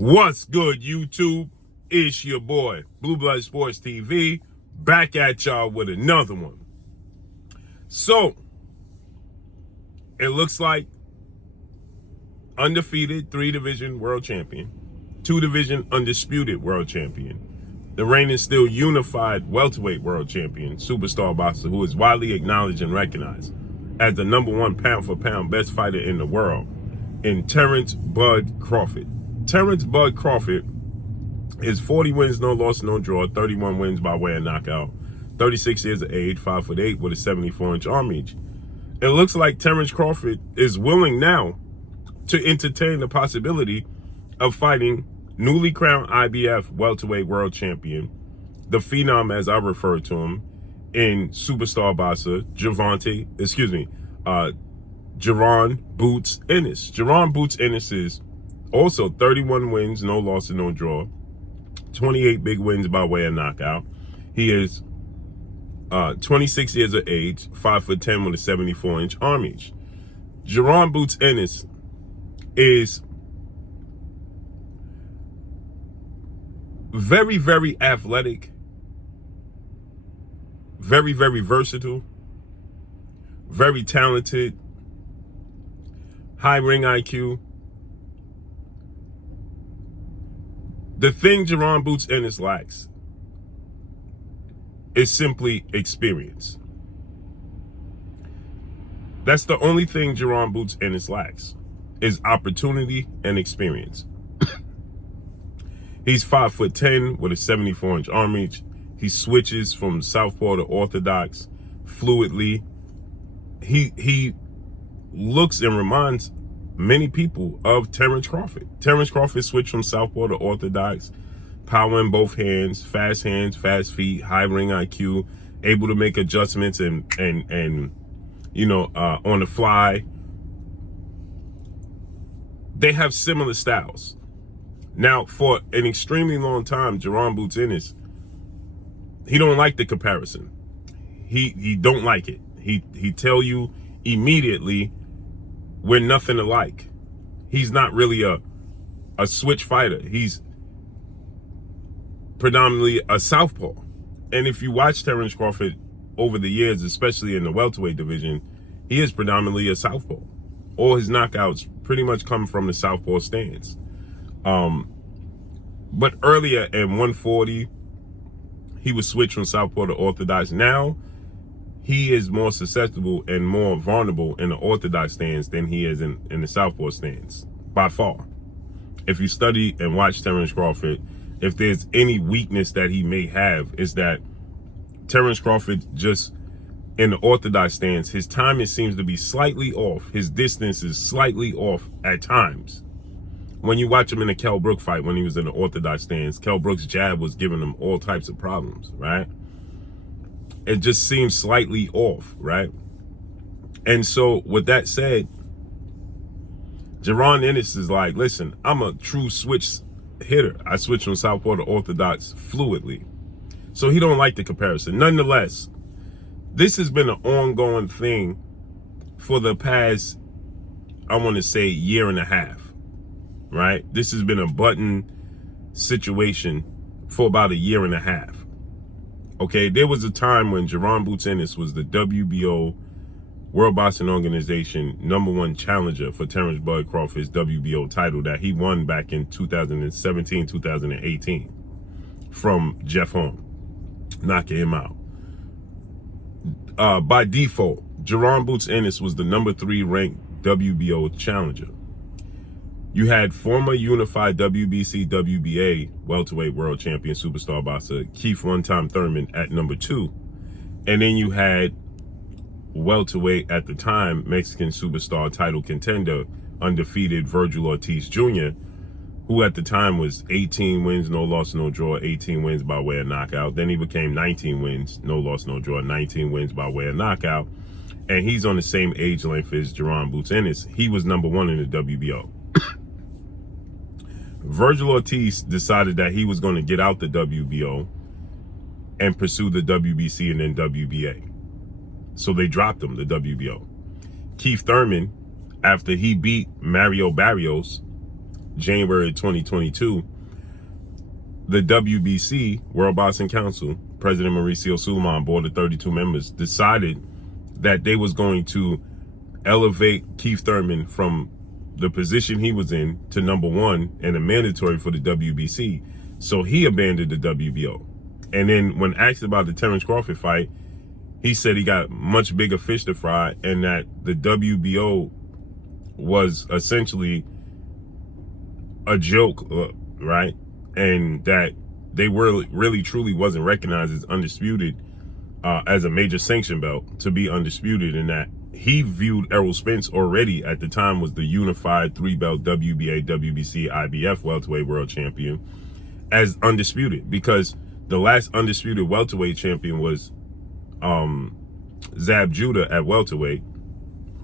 What's good, YouTube? It's your boy, Blue Blood Sports TV, back at y'all with another one. So, it looks like undefeated 3-division world champion, 2-division undisputed world champion, the reigning still unified welterweight world champion, superstar boxer who is widely acknowledged and recognized as the #1 pound-for-pound best fighter in the world, in Terence "Bud" Crawford. Terence "Bud" Crawford is 40 wins, no loss, no draw, 31 wins by way of knockout, 36 years of age, 5'8" with a 74-inch arm reach. It looks like Terence Crawford is willing now to entertain the possibility of fighting newly crowned IBF welterweight world champion, the phenom as I refer to him, in superstar boxer Jaron Boots Ennis. Jaron Boots Ennis is also 31 wins, no loss and no draw, 28 big wins by way of knockout. He is 26 years of age, 5'10" with a 74-inch arm reach. Jaron Boots Ennis is very, very athletic, very, very versatile, very talented, high ring IQ. The thing Jaron Boots Ennis lacks is simply experience. That's the only thing Jaron Boots Ennis lacks, is opportunity and experience. He's 5'10" with a 74-inch arm reach. He switches from southpaw to orthodox fluidly. He looks and reminds many people of Terence Crawford. Terence Crawford switched from southpaw to orthodox, power in both hands, fast fast feet, high ring IQ, able to make adjustments and on the fly. They have similar styles. Now, for an extremely long time, Jaron Boots Ennis, he don't like the comparison. He don't like it. He tell you immediately, we're nothing alike. He's not really a switch fighter. He's predominantly a southpaw. And if you watch Terence Crawford over the years, especially in the welterweight division, he is predominantly a southpaw. All his knockouts pretty much come from the southpaw stance. But earlier in 140, he was switched from southpaw to orthodox. Now, he is more susceptible and more vulnerable in the orthodox stance than he is in the southpaw stance, by far. If you study and watch Terence Crawford, if there's any weakness that he may have, is that Terence Crawford just, in the orthodox stance, his timing seems to be slightly off. His distance is slightly off at times. When you watch him in the Kell Brook fight, when he was in the orthodox stance, Kell Brook's jab was giving him all types of problems, right? It just seems slightly off, right? And so, with that said, Jaron Ennis is like, listen, I'm a true switch hitter. I switch from southpaw to orthodox fluidly. So he don't like the comparison. Nonetheless, this has been an ongoing thing for the past, I want to say, year and a half, right? This has been a button situation for about a year and a half. Okay, there was a time when Jaron Boots Ennis was the WBO World Boxing Organization #1 challenger for Terence "Bud" Crawford's WBO title that he won back in 2017, 2018 from Jeff Horn, knocking him out. By default, Jaron Boots Ennis was the #3 ranked WBO challenger. You had former unified WBC, WBA welterweight world champion superstar boxer Keith one-time Thurman at #2. And then you had welterweight at the time Mexican superstar title contender, undefeated Virgil Ortiz Jr., who at the time was 18 wins, no loss, no draw, 18 wins by way of knockout. Then he became 19 wins, no loss, no draw, 19 wins by way of knockout. And he's on the same age length as Jaron Boots Ennis. He was #1 in the WBO. Virgil Ortiz decided that he was going to get out the WBO and pursue the WBC and then WBA. So they dropped him, the WBO. Keith Thurman, after he beat Mario Barrios January 2022, the WBC, World Boxing Council, President Mauricio Sulaiman, board of 32 members, decided that they was going to elevate Keith Thurman from the position he was in to number one and a mandatory for the WBC. So he abandoned the WBO. And then when asked about the Terence Crawford fight, he said he got much bigger fish to fry and that the WBO was essentially a joke, right? And that they really truly wasn't recognized as undisputed, as a major sanction belt to be undisputed, and that he viewed Errol Spence already at the time was the unified 3-belt WBA, WBC, IBF welterweight world champion as undisputed, because the last undisputed welterweight champion was Zab Judah at welterweight,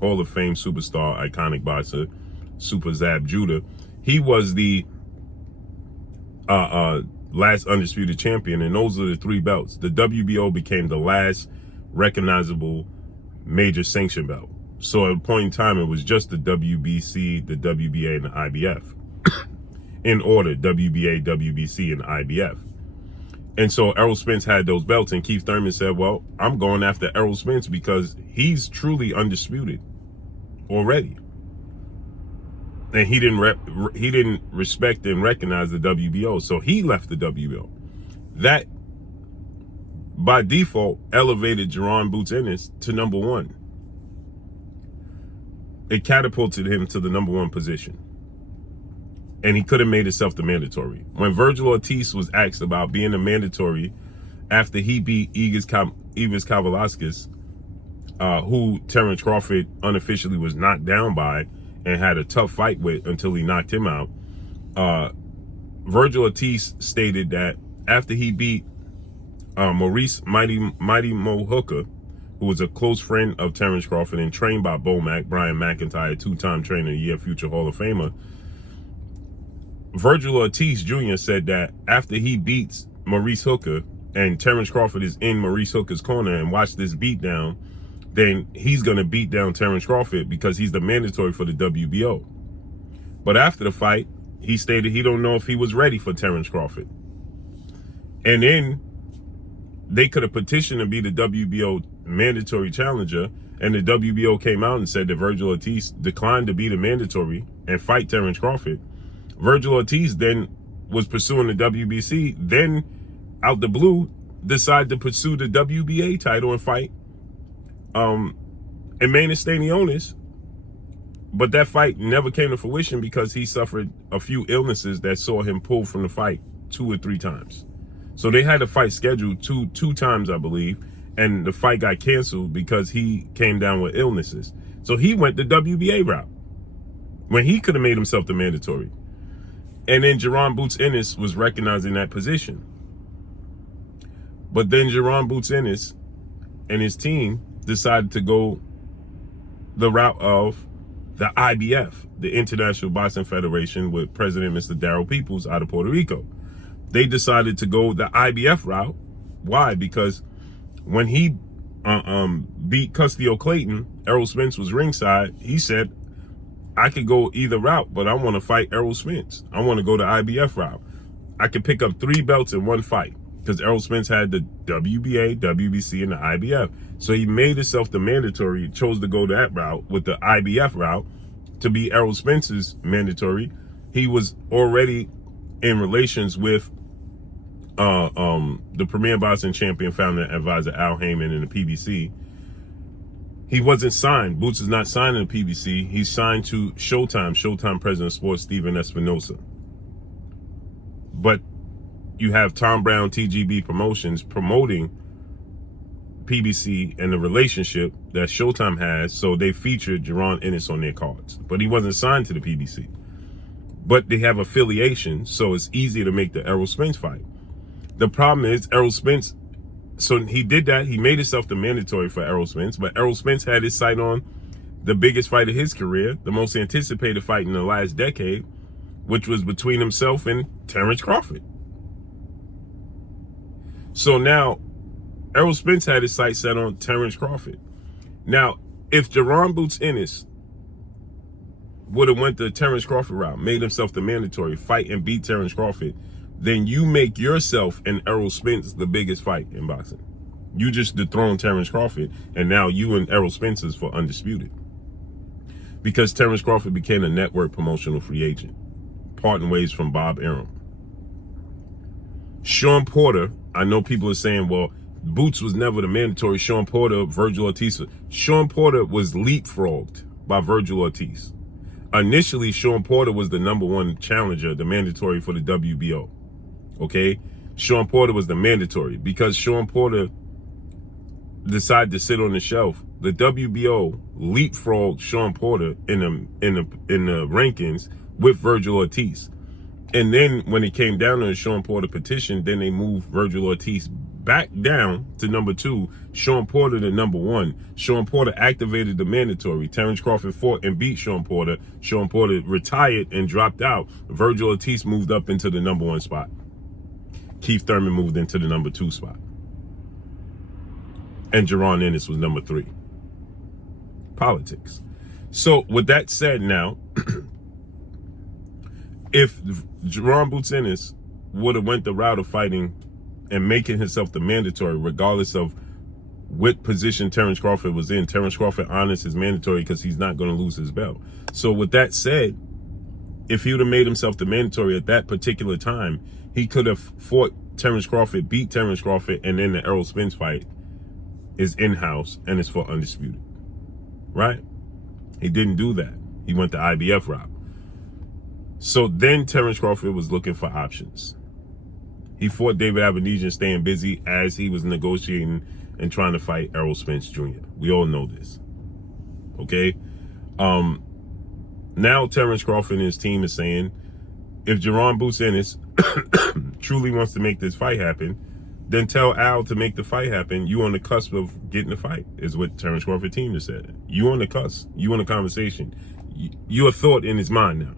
Hall of Fame superstar, iconic boxer, Super Zab Judah. He was the last undisputed champion, and those are the 3 belts. The WBO became the last recognizable major sanction belt. So at a point in time, it was just the WBC, the WBA, and the IBF. In order, WBA, WBC, and IBF. And so Errol Spence had those belts, and Keith Thurman said, well, I'm going after Errol Spence because he's truly undisputed already. And he didn't respect and recognize the WBO, so he left the WBO. That, by default, elevated Jaron Boots Ennis to number one. It catapulted him to the number one position. And he could have made himself the mandatory. When Virgil Ortiz was asked about being a mandatory after he beat Igis Kavalauskas, who Terence Crawford unofficially was knocked down by and had a tough fight with until he knocked him out, Virgil Ortiz stated that after he beat Maurice Mighty Mo Hooker, who was a close friend of Terence Crawford and trained by Brian McIntyre, 2-time trainer of the year, future Hall of Famer, Virgil Ortiz Jr. said that after he beats Maurice Hooker and Terence Crawford is in Maurice Hooker's corner and watch this beatdown, then he's going to beat down Terence Crawford because he's the mandatory for the WBO. But after the fight, he stated he don't know if he was ready for Terence Crawford. And then they could have petitioned to be the WBO mandatory challenger, and the WBO came out and said that Virgil Ortiz declined to be the mandatory and fight Terence Crawford. Virgil Ortiz then was pursuing the WBC, then out the blue decided to pursue the WBA title and fight Ennis Stanionis. But that fight never came to fruition because he suffered a few illnesses that saw him pulled from the fight 2 or 3 times. So they had a fight scheduled two times, I believe, and the fight got canceled because he came down with illnesses. So he went the WBA route when he could have made himself the mandatory. And then Jaron Boots Ennis was recognizing that position. But then Jaron Boots Ennis and his team decided to go the route of the IBF, the International Boxing Federation, with President Mr. Darryl Peoples out of Puerto Rico. They decided to go the IBF route. Why? Because when he beat Custio Clayton, Errol Spence was ringside. He said, I could go either route, but I want to fight Errol Spence. I want to go the IBF route. I could pick up 3 belts in one fight because Errol Spence had the WBA, WBC, and the IBF. So he made himself the mandatory, chose to go that route with the IBF route to be Errol Spence's mandatory. He was already in relations with the Premier Boxing Champion, founder, and advisor Al Haymon in the PBC. He wasn't signed. Boots is not signed in the PBC. He's signed to Showtime President of Sports, Steven Espinosa. But you have Tom Brown, TGB Promotions promoting PBC and the relationship that Showtime has, so they featured Jaron Ennis on their cards. But he wasn't signed to the PBC. But they have affiliation, so it's easier to make the Errol Spence fight. The problem is Errol Spence, so he did that. He made himself the mandatory for Errol Spence, but Errol Spence had his sight on the biggest fight of his career, the most anticipated fight in the last decade, which was between himself and Terence Crawford. So now Errol Spence had his sight set on Terence Crawford. Now, if Jaron Boots Ennis would have went the Terence Crawford route, made himself the mandatory, fight and beat Terence Crawford, then you make yourself and Errol Spence the biggest fight in boxing. You just dethroned Terence Crawford, and now you and Errol Spence is for undisputed. Because Terence Crawford became a network promotional free agent, parting ways from Bob Arum. Sean Porter, I know people are saying, well, Boots was never the mandatory. Sean Porter, Virgil Ortiz. Sean Porter was leapfrogged by Virgil Ortiz. Initially, Sean Porter was the #1 challenger, the mandatory for the WBO. Okay? Sean Porter was the mandatory because Sean Porter decided to sit on the shelf. The WBO leapfrogged Sean Porter in the rankings with Virgil Ortiz. And then when it came down to the Sean Porter petition, then they moved Virgil Ortiz back down to #2, Sean Porter to #1. Sean Porter activated the mandatory. Terence Crawford fought and beat Sean Porter. Sean Porter retired and dropped out. Virgil Ortiz moved up into the #1 spot. Keith Thurman moved into the #2 spot. And Jaron Ennis was #3. Politics. So with that said now, if Jaron Boots Ennis would have went the route of fighting and making himself the mandatory, regardless of what position Terence Crawford was in, Terence Crawford honors his mandatory because he's not going to lose his belt. So with that said, if he would have made himself the mandatory at that particular time, he could have fought Terence Crawford, beat Terence Crawford, and then the Errol Spence fight is in-house and it's for undisputed. Right? He didn't do that. He went the IBF route. So then Terence Crawford was looking for options. He fought David Avenesian, staying busy as he was negotiating and trying to fight Errol Spence Jr. We all know this. Okay? Now Terence Crawford and his team is saying, if Jaron Boots Ennis truly wants to make this fight happen, then tell Al to make the fight happen. You on the cusp of getting the fight, is what Terence Crawford team just said. You on the cusp. You on the conversation. You're a thought in his mind now.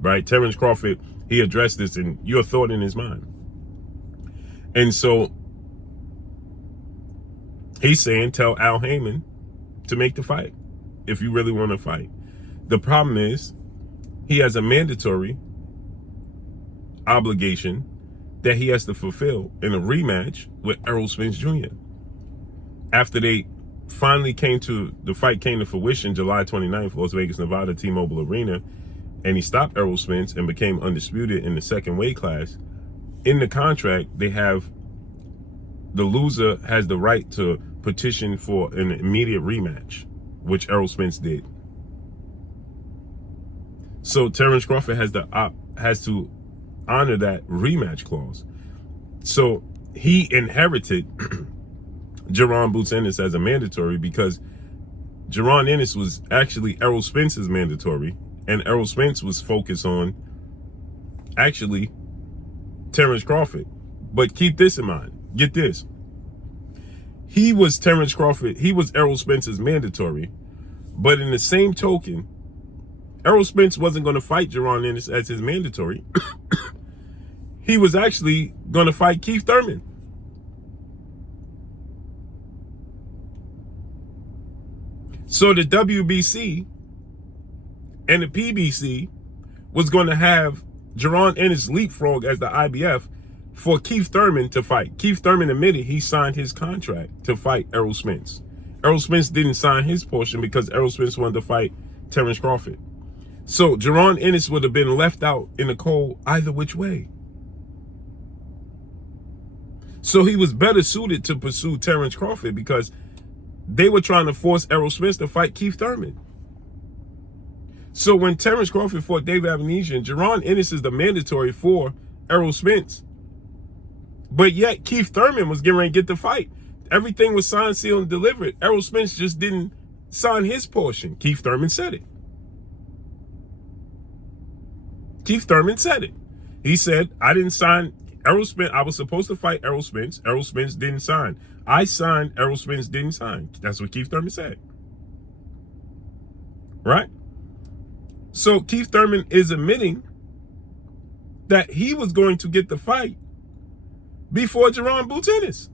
Right? Terence Crawford, he addressed this and you're a thought in his mind. And so he's saying, tell Al Haymon to make the fight if you really want to fight. The problem is he has a mandatory obligation that he has to fulfill in a rematch with Errol Spence Jr. After they finally the fight came to fruition July 29th, Las Vegas, Nevada, T-Mobile Arena, and he stopped Errol Spence and became undisputed in the second weight class. In the contract, they have the loser has the right to petition for an immediate rematch, which Errol Spence did. So Terence Crawford has to honor that rematch clause. So he inherited Jaron Boots Ennis as a mandatory because Jaron Ennis was actually Errol Spence's mandatory, and Errol Spence was focused on actually Terence Crawford. But keep this in mind. Get this. He was Terence Crawford. He was Errol Spence's mandatory. But in the same token, Errol Spence wasn't going to fight Jaron Ennis as his mandatory. He was actually going to fight Keith Thurman. So the WBC and the PBC was going to have Jaron Ennis leapfrog as the IBF for Keith Thurman to fight. Keith Thurman admitted he signed his contract to fight Errol Spence. Errol Spence didn't sign his portion because Errol Spence wanted to fight Terence Crawford. So Jaron Ennis would have been left out in the cold either which way. So he was better suited to pursue Terence Crawford because they were trying to force Errol Spence to fight Keith Thurman. So when Terence Crawford fought David Avenesian, Jaron Ennis is the mandatory for Errol Spence. But yet Keith Thurman was getting ready to get the fight. Everything was signed, sealed, and delivered. Errol Spence just didn't sign his portion. Keith Thurman said it. Keith Thurman said it. He said, I didn't sign Errol Spence. I was supposed to fight Errol Spence. Errol Spence didn't sign. I signed, Errol Spence didn't sign. That's what Keith Thurman said. Right? So Keith Thurman is admitting that he was going to get the fight before Jaron Boots Ennis.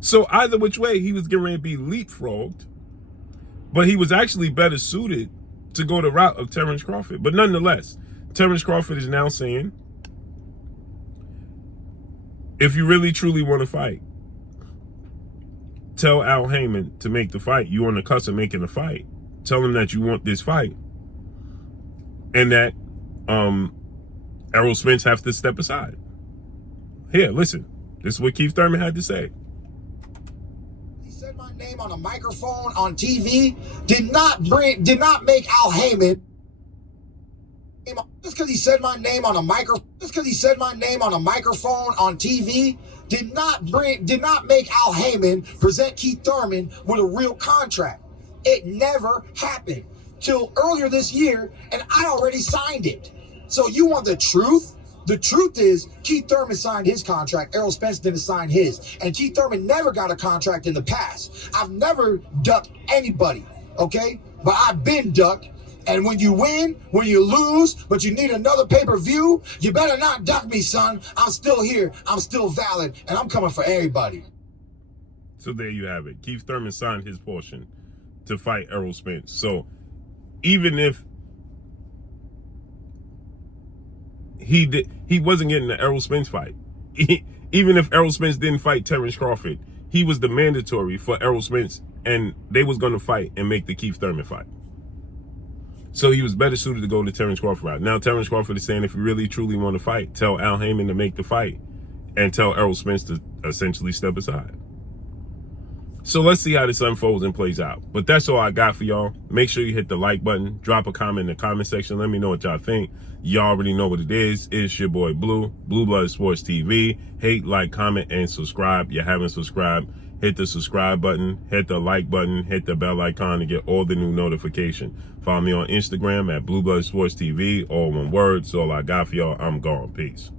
So either which way, he was getting ready to be leapfrogged But he was actually better suited to go the route of Terence Crawford. But nonetheless, Terence Crawford is now saying, if you really truly want to fight, tell Al Haymon to make the fight. You're on the cusp of making a fight. Tell him that you want this fight. And that Errol Spence have to step aside. Here, listen. This is what Keith Thurman had to say. He said my name on a microphone on TV did not make Al Haymon. Just because he said my name on a microphone on TV did not make Al Haymon present Keith Thurman with a real contract. It never happened till earlier this year, and I already signed it. So you want the truth? The truth is Keith Thurman signed his contract. Errol Spence didn't sign his. And Keith Thurman never got a contract in the past. I've never ducked anybody, okay? But I've been ducked. And when you win, when you lose, but you need another pay-per-view, you better not duck me, son. I'm still here. I'm still valid. And I'm coming for everybody. So there you have it. Keith Thurman signed his portion to fight Errol Spence. So even if he wasn't getting the Errol Spence fight, even if Errol Spence didn't fight Terence Crawford, he was the mandatory for Errol Spence, and they was going to fight and make the Keith Thurman fight. So he was better suited to go to Terence Crawford route. Now Terence Crawford is saying, if you really truly want to fight, tell Al Haymon to make the fight and tell Errol Spence to essentially step aside. So let's see how this unfolds and plays out. But that's all I got for y'all. Make sure you hit the like button. Drop a comment in the comment section. Let me know what y'all think. Y'all already know what it is. It's your boy Blue, Blue Blood Sports TV. Hate, like, comment, and subscribe. You haven't subscribed, hit the subscribe button, hit the like button, hit the bell icon to get all the new notifications. Follow me on Instagram at Blue Blood Sports TV, all one word. That's all I got for y'all. I'm gone. Peace.